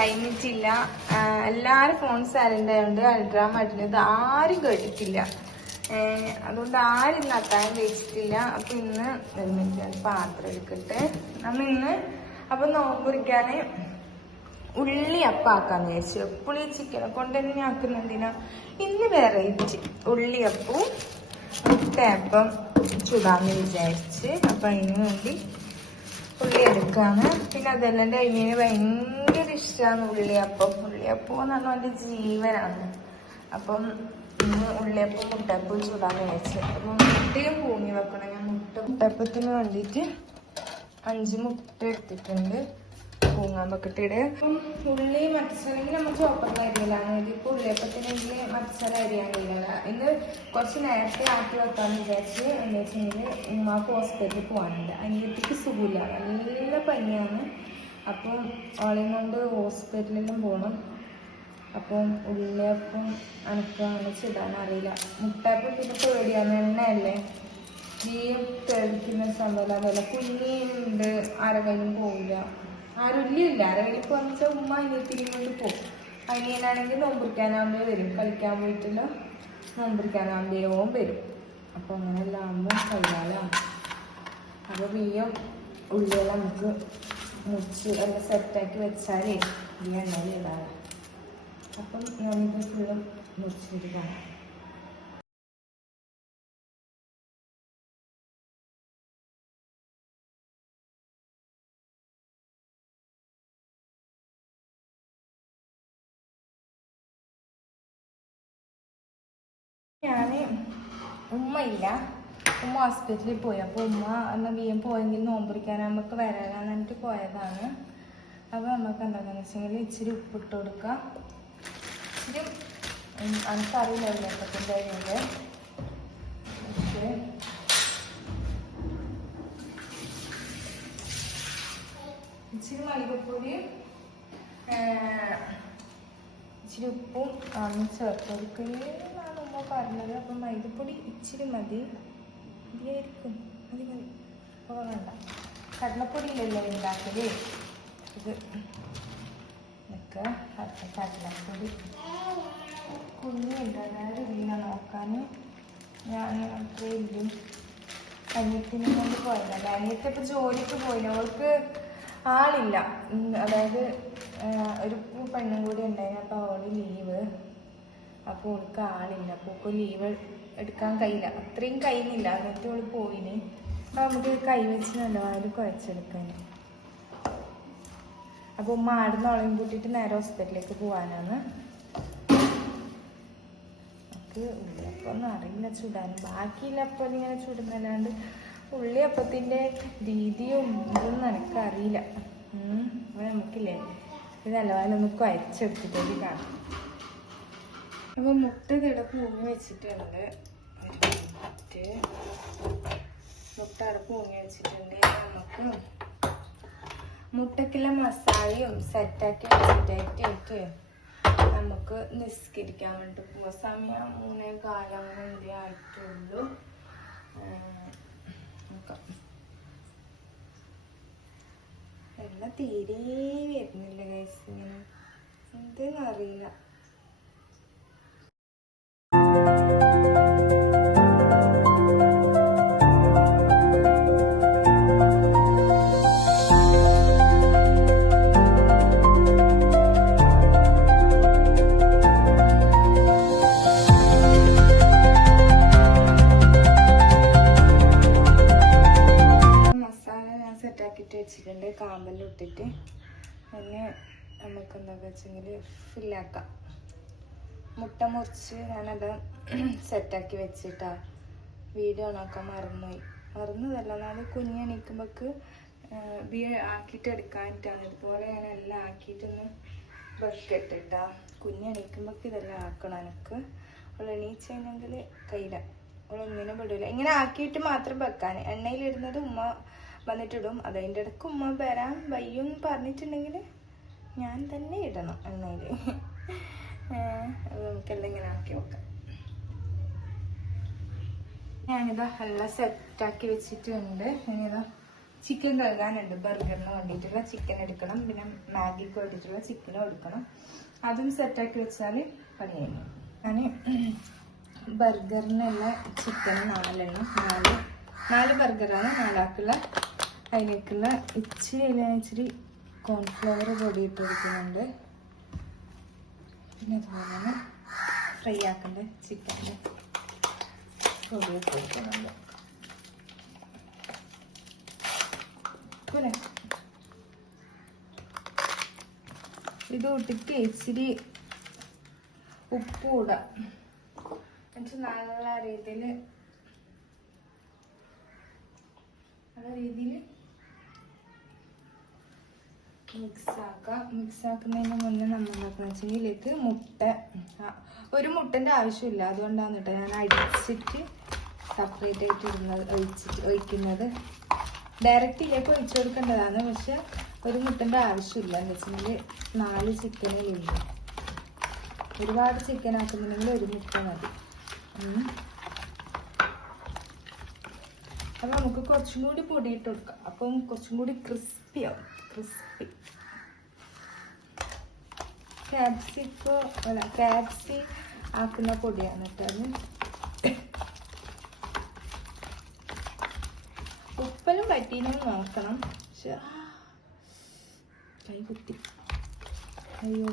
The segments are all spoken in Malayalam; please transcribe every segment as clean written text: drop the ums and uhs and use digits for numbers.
കഴിഞ്ഞിട്ടില്ല. എല്ലാവരും ഫോൺ സൈലന്റ് ആയതുകൊണ്ട് അൽഡ്രാമ ഇടുന്നത് ആരും കേട്ടിട്ടില്ല. അതുകൊണ്ട് ആരും ഇന്ന് അത്താഴം കഴിച്ചിട്ടില്ല. അപ്പൊ ഇന്ന് പാത്രം എടുക്കട്ടെ. ഇന്ന് അപ്പൊ നോമ്പുറിക്കാന് ഉള്ളി അപ്പാക്കാന്ന് വിചാരിച്ചു. എപ്പോഴും ചിക്കനെ കൊണ്ട് തന്നെ ആക്കുന്നുണ്ടിനാ. ഇന്ന് വെറൈറ്റി ഉള്ളിയപ്പവും മുട്ടയപ്പം ചുടാന്ന് വിചാരിച്ച്. അപ്പൊ അതിന് വേണ്ടി ഉള്ളി എടുക്കാണ്. പിന്നെ അതെല്ലാം എൻ്റെ അനിയന് ഭയങ്കര ഇഷ്ടമാണ് ഉള്ളിയപ്പം. ഉള്ളിയപ്പം എന്ന് പറഞ്ഞാൽ എൻ്റെ ജീവനാണ്. അപ്പം ഇന്ന് ഉള്ളിയപ്പം മുട്ടയപ്പം ചൂടാന്ന് വിചാരിച്ചത്. അപ്പം മുട്ടയും പൂങ്ങി വെക്കണം. ഞാൻ മുട്ടയപ്പത്തിന് വേണ്ടിയിട്ട് 5 മുട്ട എടുത്തിട്ടുണ്ട്. പൂങ്ങാൻ വെക്കട്ടിട്. അപ്പം ഉള്ളി മത്സരമെങ്കിൽ നമ്മൾ ചോപ്പറിന് അരിയലാണ്. ഇതിപ്പോ ഉള്ളിയപ്പത്തിനെങ്കിൽ മത്സരം അരിയാൻ കഴിയില്ല. ഇന്ന് കുറച്ച് നേരത്തെ ആക്കി വെക്കാന്ന് വിചാരിച്ച്. എന്താ വെച്ചെങ്കിൽ ഉമ്മാക്ക് ഹോസ്പിറ്റലിൽ പോകാനുണ്ട്. അനിയത്തിക്ക് സുഖമില്ല, നല്ല പനിയാണ്. അപ്പം അവളെയും കൊണ്ട് ഹോസ്പിറ്റലിലും പോകണം. അപ്പം ഉള്ളിയപ്പം എനിക്ക് അങ്ങനെ ചുടാൻ അറിയില്ല. മുട്ടയപ്പം പിന്നെ പേടിയാണ്, എണ്ണയല്ലേ, തീയും തെളിക്കുന്ന സംഭവം. അതുപോലെ കുഞ്ഞിയുണ്ട്, ആരെങ്കിലും പോവില്ല. ആരുല്ലില്ല, ആരെങ്കിലും പറഞ്ഞാൽ ഉമ്മ അനിയത്തിനും കൊണ്ട് പോകും. അനിയനാണെങ്കിൽ നോമ്പുറിക്കാനാകുമ്പോൾ വരും, കളിക്കാൻ പോയിട്ടില്ല, നോമ്പുറിക്കാനാകുമ്പോഴവും വരും. അപ്പൊ അങ്ങനെ എല്ലാം ആകുമ്പോൾ കൈകാലാണ്. അപ്പൊ ബിയ്യം ഉള്ളിയെല്ലാം നമുക്ക് മുറിച്ച് എല്ലാം സെറ്റാക്കി വെച്ചാലേ ഈ എണ്ണയിൽ ഇടാം. അപ്പം ഞാനിത് ഫുള്ളും മുറിച്ചിരിക്കണം. ഉമ്മ ഹോസ്പിറ്റലിൽ പോയി. അപ്പോൾ ഉമ്മ എന്നാൽ ബിയ്യം പോയെങ്കിൽ നോമ്പുറിക്കാൻ നമുക്ക് വരാനാന്ന് പറഞ്ഞിട്ട് പോയതാണ്. അപ്പോൾ നമുക്ക് എന്താണെന്ന് വെച്ചെങ്കിൽ ഇച്ചിരി ഉപ്പിട്ട് കൊടുക്കാം. ഇച്ചിരി എനിക്കറിയില്ല ഉള്ളിയപ്പത്തിൻ്റെ അരിയുണ്ട്. ഇച്ചിരി മൈദപ്പൊടിയും ഇച്ചിരി ഉപ്പും ആണ് ചേർത്ത് കൊടുക്കുകയെന്നാണ് ഉമ്മ പറഞ്ഞത്. അപ്പം മൈദപ്പൊടി ഇച്ചിരി മതി, മതിയായിരിക്കും, മതി. അപ്പോൾ വേണ്ട, കടലപ്പൊടിയിലല്ലേ ഉണ്ടാക്കല്. ഇത് ഒക്കെ കടലപ്പൊടി കുഞ്ഞുണ്ട്, അതായത് ഇല്ല നോക്കാൻ. ഞാൻ അത്രയും അനിയത്തിനെ കൊണ്ട് പോയതല്ല. അനിയത്തി ഇപ്പം ജോലിക്ക് പോയില്ല, അവൾക്ക് ആളില്ല. അതായത് ഒരു പെണ്ണും കൂടി ഉണ്ടായിരുന്നു. അപ്പോൾ അവള് ലീവ്. അപ്പോൾ അവൾക്ക് ആളില്ല. അപ്പോൾ അവൾക്ക് ലീവ് എടുക്കാൻ കഴിയില്ല, അത്രയും കഴിയുന്നില്ല. എന്നിട്ട് അവള് പോയിന്. അപ്പോൾ നമുക്ക് കൈ വെച്ച് നല്ലതായാലും കുഴച്ചെടുക്കാൻ. അപ്പോൾ ഉമ്മ ആടുന്ന അവളെയും കൂട്ടിയിട്ട് നേരെ ഹോസ്പിറ്റലിലേക്ക് പോകാനാണ്. നമുക്ക് ഉള്ളിയപ്പം ഒന്നും അറിയില്ല ചുടാൻ. ബാക്കിയില്ല അപ്പം ഇങ്ങനെ ചുടുന്നല്ലാണ്ട് ഉള്ളിയപ്പത്തിൻ്റെ രീതിയും ഇതൊന്നും എനിക്കറിയില്ല. അപ്പോൾ നമുക്കില്ലേ ഇത് നല്ലപോലെ ഒന്ന് കുഴച്ചെടുത്തിട്ട് കാണാം. അപ്പോൾ മുട്ട ഇവിടെ പൂങ്ങി വെച്ചിട്ടുണ്ട്. മുട്ട അവിടെ പൂങ്ങി വെച്ചിട്ടുണ്ട്. നമുക്ക് മുട്ടക്കുള്ള മസാലയും സെറ്റാക്കി വെച്ചിട്ടായിട്ട് നമുക്ക് നിസ്കരിക്കാൻ വേണ്ടി പോവാം. സമയം 3:15 അങ്ങനെ ആയിട്ടുള്ളൂ. നോക്കാം. എല്ലാം തീരെ വരുന്നില്ല ഗൈസ്, ഇങ്ങനെ എന്തെന്ന് അറിയില്ല. വെച്ചിട്ടുണ്ട് കാമ്പെല്ലാം ഇട്ടിട്ട്. പിന്നെ നമുക്ക് എന്താ വെച്ചെങ്കിൽ ഫില്ലാക്കാം. മുട്ട മുറിച്ച് ഞാനത് സെറ്റാക്കി വെച്ചിട്ടാ. വീഡിയോ നോക്കാൻ മറന്നതല്ല. എന്നാലും കുഞ്ഞെണീക്കുമ്പോൾക്ക് ആക്കിയിട്ട് എടുക്കാനിട്ടാണ്. ഇതുപോലെ ഞാൻ എല്ലാം ആക്കിയിട്ടൊന്ന് വെക്കട്ടിട്ടാ. കുഞ്ഞെണീക്കുമ്പോൾക്ക് ഇതെല്ലാം ആക്കണം. എനിക്ക് അവൾ എണീച്ചെങ്കിൽ കയ്യില, അവളൊന്നിനും വിടില്ല. ഇങ്ങനെ ആക്കിയിട്ട് മാത്രം വെക്കാൻ. എണ്ണയിലിടുന്നത് ഉമ്മ വന്നിട്ടിടും. അതതിൻ്റെ ഇടയ്ക്ക് ഉമ്മ വരാൻ വയ്യും പറഞ്ഞിട്ടുണ്ടെങ്കിൽ ഞാൻ തന്നെ ഇടണം എണ്ണയിൽ. അത് നമുക്കെല്ലാം ഇങ്ങനെ ആക്കി വെക്കാം. ഞാനിതാ എല്ലാം സെറ്റാക്കി വെച്ചിട്ടുണ്ട്. ഇനിതാ ചിക്കൻ കഴുകാനുണ്ട്. ബർഗറിന് വേണ്ടിയിട്ടുള്ള ചിക്കൻ എടുക്കണം, പിന്നെ മാഗിക്ക് വേണ്ടിയിട്ടുള്ള ചിക്കനും എടുക്കണം. അതും സെറ്റാക്കി വെച്ചാൽ പണിയായിരുന്നു. ഞാൻ ബർഗറിനുള്ള ചിക്കൻ 4 എണ്ണം, 4 ബർഗറാണ് 4 ആൾക്കുള്ള. അതിലേക്കുള്ള ഇച്ചിരി കോൺഫ്ലവർ പൊടി ഇട്ട് കൊടുക്കുന്നുണ്ട്. പിന്നെ അതുപോലെ ഫ്രൈ ആക്കേണ്ട ചിക്കൻ്റെ പൊടി ഇട്ട് കൊടുക്കുന്നുണ്ട്. പിന്നെ ഇത് ഇട്ടിട്ട് ഇച്ചിരി ഉപ്പ് ഇടാം. എന്നിട്ട് നല്ല രീതിയിൽ മിക്സ് ആക്കുന്നതിന് മുന്നേ നമ്മൾ എന്താണെന്ന് വെച്ചാൽ ഇതിലേക്ക് ഒരു മുട്ടൻ്റെ ആവശ്യമില്ല. അതുകൊണ്ടാണ് കേട്ടോ ഞാൻ അടിച്ചിട്ട് സെപ്പറേറ്റ് ആയിട്ട് ഒഴിക്കുന്നത്. ഡയറക്റ്റ് ഇതിലേക്ക് ഒഴിച്ചു കൊടുക്കേണ്ടതാണ്, പക്ഷെ ഒരു മുട്ടൻ്റെ ആവശ്യമില്ല. എന്ന് വെച്ചിട്ടുണ്ടെങ്കിൽ 4 ചിക്കനിലില്ല. ഒരുപാട് ചിക്കൻ ആക്കുന്നുണ്ടെങ്കിൽ ഒരു മുട്ട മതി. അപ്പം നമുക്ക് കുറച്ചും കൂടി പൊടി ഇട്ട് കൊടുക്കാം. അപ്പം കുറച്ചും കൂടി ക്രിസ്പി ആവും. ക്യാപ്സി ആക്കുന്ന പൊടിയാണ് കേട്ടോ അത്. ഉപ്പെല്ലാം പറ്റീനും നോക്കണം. പക്ഷെ കൈ കുത്തി, അയ്യോ.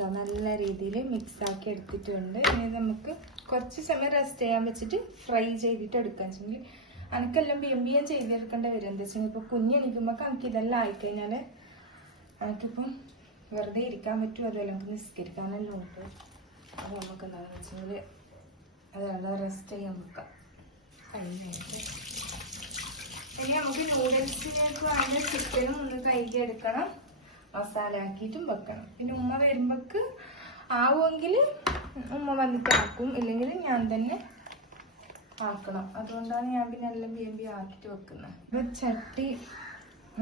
നല്ല രീതിയിൽ മിക്സ് ആക്കി എടുത്തിട്ടുണ്ട്. ഇനി നമുക്ക് കുറച്ച് സമയം റെസ്റ്റ് ചെയ്യാൻ വെച്ചിട്ട് ഫ്രൈ ചെയ്തിട്ട് എടുക്കാൻ വെച്ചെങ്കിൽ എനിക്കെല്ലാം ബിയം ചെയ്തെടുക്കേണ്ടി വരും. എന്താ വെച്ചാൽ ഇപ്പോൾ കുഞ്ഞെണിക്കുമ്പോൾ എനിക്ക് ഇതെല്ലാം ആയിക്കഴിഞ്ഞാൽ എനിക്കിപ്പം വെറുതെ ഇരിക്കാൻ പറ്റും. അതുപോലെ നമുക്ക് നിസ്കരിക്കാനെല്ലാം ഉണ്ട്. അത് നമുക്ക് എന്താണെന്ന് വെച്ചെങ്കിൽ അതെല്ലാം റെസ്റ്റ് ചെയ്യാൻ വെക്കാം. കഴിഞ്ഞിട്ട് ഇനി നമുക്ക് നൂഡിൽസിലേക്ക് വേണ്ട ചിക്കനും ഒന്ന് കഴുകി എടുക്കണം, മസാല ആക്കിയിട്ടും വെക്കണം. പിന്നെ ഉമ്മ വരുമ്പോൾക്ക് ആവുമെങ്കിൽ ഉമ്മ വന്നിട്ട് ആക്കും, ഇല്ലെങ്കിൽ ഞാൻ തന്നെ ആക്കണം. അതുകൊണ്ടാണ് ഞാൻ പിന്നെ എല്ലാം ബി ആക്കിയിട്ട് വെക്കുന്നത്. ഇപ്പം ചട്ടി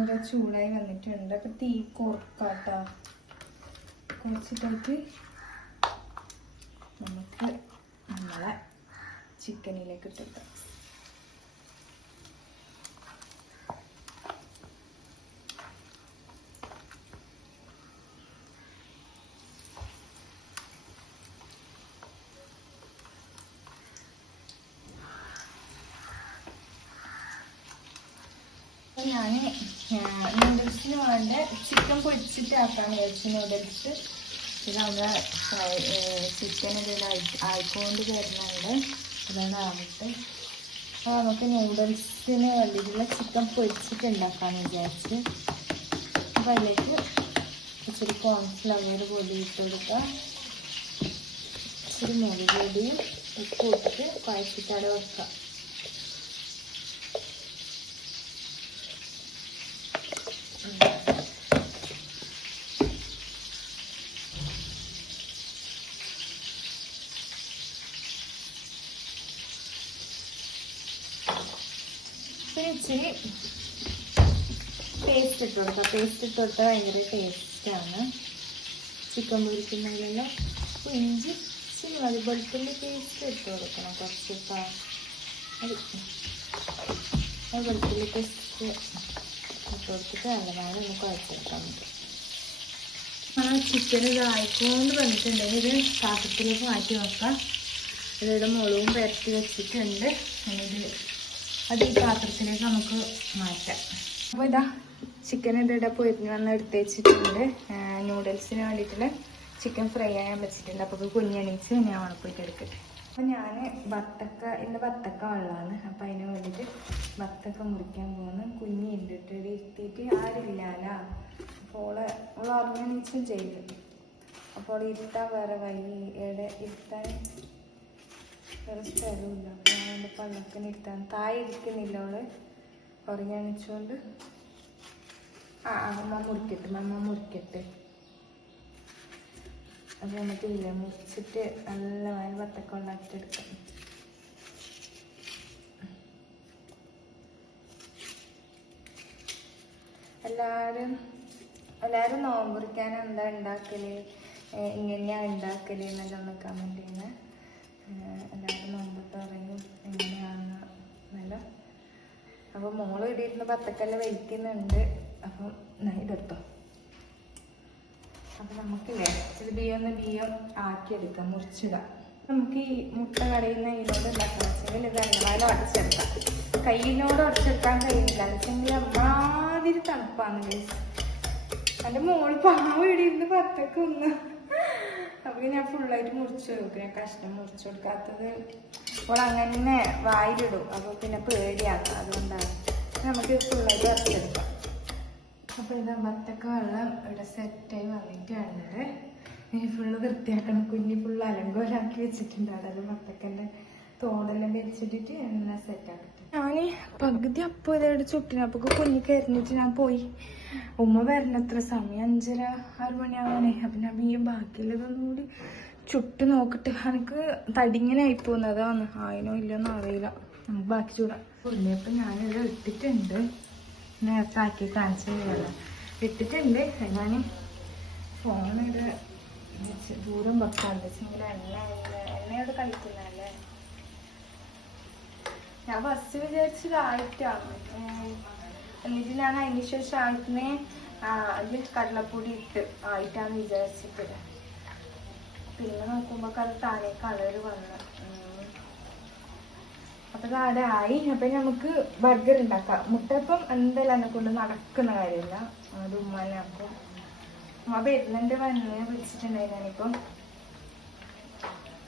ഒരു ചൂടായി വന്നിട്ടുണ്ട്. അപ്പം തീ കുറച്ചിട്ടായിട്ട് നമുക്ക് നമ്മളെ ചിക്കനിലേക്ക് ഇട്ടിട്ട് ഞാൻ നൂഡിൽസിന് വേണ്ട ചിക്കൻ പൊരിച്ചിട്ട് ആക്കാന്ന് വിചാരിച്ചു. നൂഡിൽസ് ഇത് നമ്മളെ ചിക്കൻ ഇതെല്ലാം ആയിക്കൊണ്ട് വരുന്നുണ്ട്. അതാണ് ആവട്ടെ. അപ്പോൾ നമുക്ക് നൂഡിൽസിന് വേണ്ടിയിട്ടുള്ള ചിക്കൻ പൊരിച്ചിട്ട് ഉണ്ടാക്കാമെന്ന് വിചാരിച്ച്. അപ്പോൾ അതിലേക്ക് ഇച്ചിരി കോൺഫ്ലവർ പൊടി ഇട്ട് കൊടുക്കുക, ഇച്ചിരി മുളക് പൊടിയും ഉപ്പ് ഇട്ടിട്ട് കുഴച്ചിട്ട് അവിടെ വെക്കുക. ഇച്ചിരി പേസ്റ്റ് ഇട്ട് കൊടുക്കുക. പേസ്റ്റ് ഇട്ട് കൊടുത്താൽ ഭയങ്കര ടേസ്റ്റാണ് ചിക്കൻ പൊരിക്കുന്നതിലെല്ലാം. ഇഞ്ചി ഇച്ചിരി മതി. വെളുത്തുള്ളി പേസ്റ്റ് ഇട്ട് കൊടുക്കണം കുറച്ച്. അത് വെളുത്തുള്ളി പേസ്റ്റ് ഇട്ട് കൊടുത്തിട്ട് നല്ലതാണ് ഒന്ന് കുഴച്ചെടുക്കാൻ പറ്റും. ചിക്കൻ ഇതായിക്കൊണ്ട് വന്നിട്ടുണ്ടെങ്കിൽ ഇത് പാത്രത്തിലേക്ക് മാറ്റി വെക്കാം. ഇതിവിടെ മുളകും പുരട്ടി വെച്ചിട്ടുണ്ട്. അത് ഈ പാത്രത്തിലേക്ക് നമുക്ക് മാറ്റാം. അപ്പോൾ ഇതാ ചിക്കൻ ഇതിവിടെ പൊരിഞ്ഞ് വന്ന് എടുത്ത് വെച്ചിട്ടുണ്ട്. നൂഡിൽസിന് വേണ്ടിയിട്ടുള്ള ചിക്കൻ ഫ്രൈ ചെയ്യാൻ വെച്ചിട്ടുണ്ട്. അപ്പോൾ കുഞ്ഞെണീച്ച് ഞാൻ അവിടെ പോയിട്ട് എടുക്കട്ടെ. അപ്പോൾ ഞാൻ ഇന്ന് ബത്തക്ക വെള്ളമാണ്. അപ്പോൾ അതിന് വേണ്ടിയിട്ട് ബത്തക്ക മുറിക്കാൻ പോകുന്നു. കുഞ്ഞിണ്ട് ഇരുത്തിയിട്ട് ആരില്ലല്ലോ. അപ്പോൾ അവൾ ഉറങ്ങണീച്ചും ചെയ്തു. അപ്പോൾ ഇരുത്താൻ വേറെ വഴി എവിടെ ഇരുത്താൻ വേറെ സ്ഥലമില്ല. അപ്പോൾ ഞാൻ എൻ്റെ പള്ളക്കിന് ഇരുത്താൻ താഴെ ഇരിക്കുന്നില്ല. അവള് ഉറങ്ങിച്ചുകൊണ്ട് അമ്മ മുറിക്കട്ടെ. അപ്പോൾ നമുക്ക് ഇല്ല മുറിച്ചിട്ട് നല്ലമായി ബത്തക്ക ഉണ്ടാക്കിയെടുക്കാം. എല്ലാവരും നോമ്പുറിക്കാൻ എന്താ ഉണ്ടാക്കല്, ഇങ്ങനെയാ ഉണ്ടാക്കല് എന്നെല്ലാം ഒന്ന് കമൻറ്റ് ചെയ്യുന്നത്. എല്ലാവരും നോമ്പിട്ട് പറയും എങ്ങനെയാണെന്ന് നല്ല അപ്പൊ മോള് ഇവിടെ ഇരുന്ന് ബത്തക്കെല്ലാം വലിക്കുന്നുണ്ട്. അപ്പം ഇതെടുത്തോ. അപ്പൊ നമുക്കില്ലേ ഇത് ബിയ്യം ആക്കിയെടുക്കാം, മുറിച്ചിടാം. നമുക്ക് ഈ മുട്ട കടയിൽ നിന്ന് ഇതിനോട് ഉണ്ടാക്കണം വെച്ചെങ്കിൽ ഇത് എണ്ണമായാലും ഉടച്ചെടുക്കാം. കയ്യിനോട് ഉടച്ചെടുക്കാൻ കഴിയുന്നില്ല വെച്ചെങ്കിൽ അമ്മാതിരി തണുപ്പാണ്. എൻ്റെ മോള് പാവം ഇവിടെ ഇരുന്ന് ബത്തക്ക ഒന്ന്. അപ്പൊ ഞാൻ ഫുള്ളായിട്ട് മുറിച്ച് കൊടുക്കും. ഞാൻ കഷ്ണം മുറിച്ച് കൊടുക്കാത്തത് അപ്പോൾ അങ്ങനെ വായിലിടും. അപ്പൊ പിന്നെ പേടിയാക്കാം. അതുകൊണ്ടാണ് നമുക്ക് ഫുള്ളായിട്ട് ഉടച്ചെടുക്കാം. അപ്പൊ ഇതാ ബത്തക്ക വെള്ളം ഇവിടെ സെറ്റായി വന്നിട്ടുണ്ട്. ഇനി ഫുള്ള് വൃത്തിയാക്കണം. കുഞ്ഞി ഫുള്ള് അലങ്കോലാക്കി വെച്ചിട്ടുണ്ട്. അവിടെ അത് ബത്തക്കൻ്റെ തോടെല്ലാം വെച്ചിട്ടിട്ട് എന്നെ സെറ്റാക്കട്ടെ. ഞാൻ പകുതി അപ്പോൾ ഇതോടെ ചുട്ടിന്. അപ്പൊ കുഞ്ഞി കരിഞ്ഞിട്ട് ഞാൻ പോയി. ഉമ്മ വരണത്ര സമയം 5:30-6 മണിയാവാനേ. അപ്പൊ ഞാൻ ബിയ്യം ബാക്കിയുള്ളതൊന്നും കൂടി ചുട്ട് നോക്കട്ടെ. എനിക്ക് തടിങ്ങനെ ആയിപ്പോകുന്നതാണ്. ആയിനോ ഇല്ലെന്നോ അറിയില്ല. നമുക്ക് ബാക്കി ചൂടാം. ഉള്ളിയപ്പം ഞാനിത് ഇട്ടിട്ടുണ്ട്. നേരത്തെ ആക്കി കാണിച്ചില്ല, ഇട്ടിട്ടുണ്ട്. ഞാൻ ഫോണിത് ദൂരം വെക്കാണ്ട് വെച്ചെങ്കിൽ എണ്ണയോട് കളിക്കുന്നല്ലേ. ഞാൻ ഫസ്റ്റ് വിചാരിച്ചത് ആയിട്ടാണ്. എന്നിട്ട് ഞാൻ അതിന് ശേഷം ആയിട്ടിനെ അതിൽ കടലപ്പൊടി ഇട്ട് ആയിട്ടാണ് വിചാരിച്ചിട്ട്. പിന്നെ നോക്കുമ്പോ താഴെ കളർ വന്നു. അപ്പൊ അവിടെ ആയി. അപ്പൊ നമുക്ക് ബർഗർ ഉണ്ടാക്കാം. മുട്ടപ്പം എന്തായാലും എന്നെ കൊണ്ട് നടക്കുന്ന കാര്യമില്ല. അത് ഉമ്മാനാക്കും. ഉമ്മ വരുന്നുണ്ട്, വന്ന് വിളിച്ചിട്ടുണ്ടായി ഞാനിപ്പം.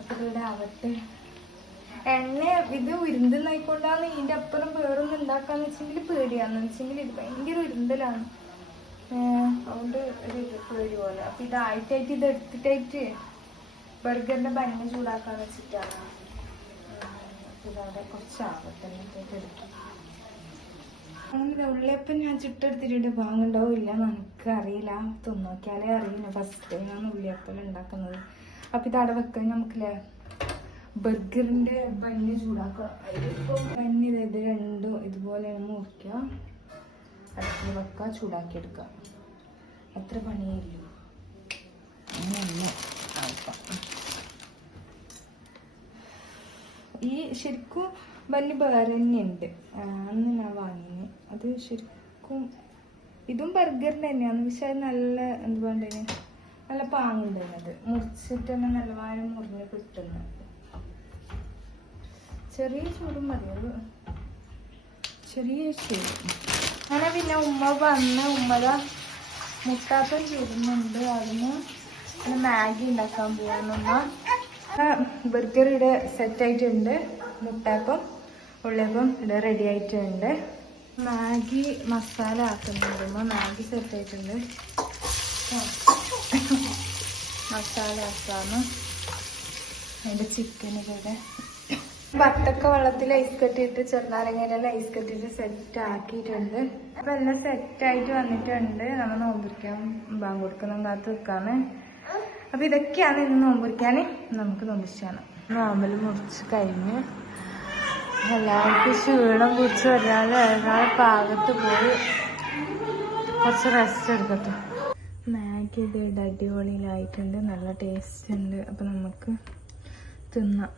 അപ്പൊ ഇവിടെ ആവട്ടെ. എണ്ണ ഇത് ഉരുന്തുന്നായിക്കൊണ്ടാണ് ഇതിന്റെ അപ്പുറം വേറൊന്നും ഉണ്ടാക്കാന്ന് വെച്ചെങ്കിൽ പേടിയാന്ന് വെച്ചെങ്കിൽ ഇത് ഭയങ്കര ഉരുന്തലാണ്. അതുകൊണ്ട് ഒരു പേടി പോലെ. അപ്പൊ ഇതായിട്ടായിട്ട് ഇത് എടുത്തിട്ടായിട്ട് ബർഗറിന്റെ ബന്ന് ചൂടാക്കാന്ന് വെച്ചിട്ടാണ്. ഇതവിടെ കുറച്ചാവട്ടെ എടുക്കും. അങ്ങനെ ഉള്ളിയപ്പം ഞാൻ ചുട്ടെടുത്തിട്ട് വാങ്ങണ്ടാവും ഇല്ലെന്ന് എനിക്ക് അറിയില്ല. തിന്നോക്കിയാലേ അറിയില്ല. ഫസ്റ്റ് ടൈമാണ് ഉള്ളിയപ്പം ഉണ്ടാക്കുന്നത്. അപ്പൊ ഇതവിടെ വെക്കാൻ നമുക്കില്ലേ ബർഗറിന്റെ ബന്ന് ചൂടാക്കണം. അതിലിപ്പം ബന്ന് ഇത് രണ്ടും ഇതുപോലെ മുറിക്കുക, അടുപ്പിൽ വെക്കുക, ചൂടാക്കി എടുക്കുക. അത്ര പണിയല്ലോ. അങ്ങനെയല്ല ആക്കാം. ഈ ശരിക്കും ബന്ന് വേറെ തന്നെയുണ്ട്. അന്ന് ഞാൻ വാങ്ങിന് അത് ശരിക്കും ഇതും ബർഗറിന്റെ തന്നെയാണ്. പക്ഷെ അത് നല്ല എന്ത് വേണ്ടതിന് നല്ല പാങ്ങുണ്ടായിരുന്നത്. മുറിച്ചിട്ട് തന്നെ നല്ല വാരം മുറിഞ്ഞ് കിട്ടുന്നത്. ചെറിയ ചൂടും മതി. അത് ചെറിയ ചൂട്. അങ്ങനെ പിന്നെ ഉമ്മ വന്ന് ഉമ്മത മുട്ടാപ്പം ചൂടുന്നുണ്ട്. അതിന് പിന്നെ മാഗി ഉണ്ടാക്കാൻ പോവാണ് ഉമ്മ. ബർഗർ ഇവിടെ സെറ്റായിട്ടുണ്ട്. മുട്ടാപ്പം ഉള്ളിയപ്പം ഇവിടെ റെഡി ആയിട്ടുണ്ട്. മാഗി മസാല ആക്കുന്നുണ്ട് ഉമ്മ. മാഗി സെറ്റായിട്ടുണ്ട്. മസാല ആക്കാന്ന്. അതിൻ്റെ ചിക്കൻ ഇവിടെ ബത്തക്ക വെള്ളത്തിൽ ഐസ് കെട്ടിയിട്ട് ചെറുനാരങ്ങയിലെല്ലാം ഐസ് കെട്ടിയിട്ട് സെറ്റ് ആക്കിയിട്ടുണ്ട്. അപ്പൊ എല്ലാം സെറ്റായിട്ട് വന്നിട്ടുണ്ട്. നമ്മൾ നോമ്പുരിക്കാൻ ബാങ്ക് കൊടുക്കുന്ന കാത്ത് വെക്കാണ്. അപ്പൊ ഇതൊക്കെയാണ് ഇന്ന് നോമ്പുരിക്കാൻ. നമുക്ക് നോമ്പിച്ചാണ്. നോമ്പൽ മുറിച്ച് കഴിഞ്ഞ് എല്ലാവർക്കും ക്ഷീണം പിടിച്ച് ഒരാളെ പാകത്ത് പോയി കുറച്ച് റെസ്റ്റ് എടുക്കട്ടെ. മാഗി ഇത് അടിപൊളിയിലായിട്ടുണ്ട്. നല്ല ടേസ്റ്റ് ഉണ്ട്. അപ്പൊ നമുക്ക് തിന്നാം.